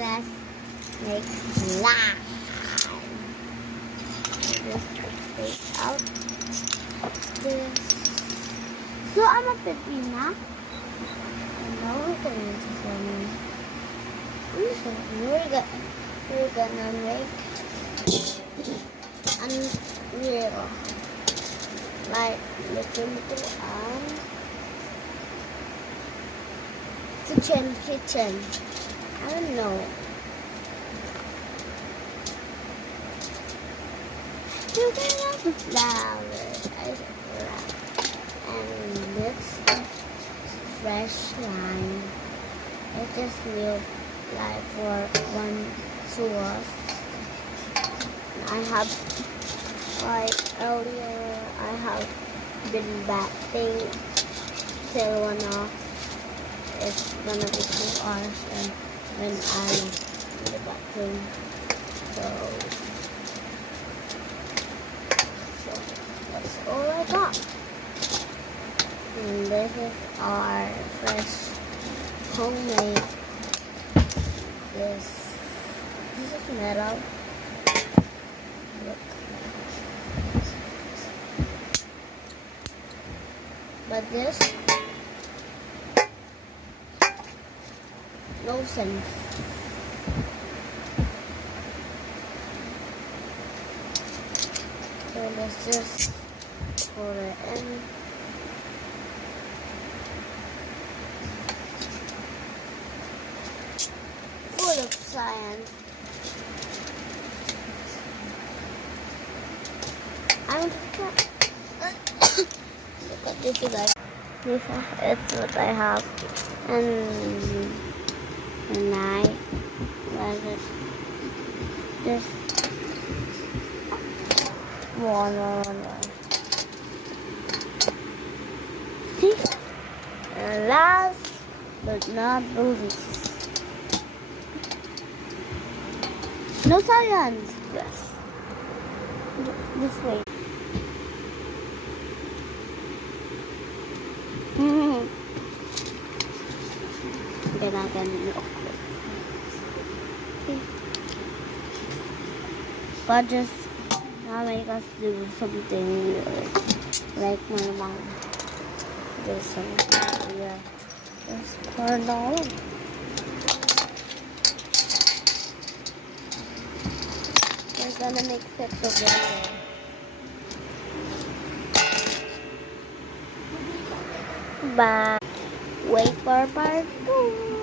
let's make slime. Just take out this. So I'm a Pipina. And now we're going to some. So we're gonna make unreal, like little kitchen. I don't know. You can have the flowers, and this fresh lime. I just new like for one sauce. I have like earlier I have been batting till 1 hour. It's gonna be 2 hours and when I'm in the bathroom. So that's all I got. And this is our fresh homemade. This is metal. Look. But this no sense. So let's just put it in. Full of science. I'm look at this, you guys. This is what I have, and I like it. This water. See, and last but not the least, no science. Yes, this way. Then I can look. But just now make us do something weird. Like my mom did something weird. Just pour it all in. We're gonna mix it together. But wait for part 2.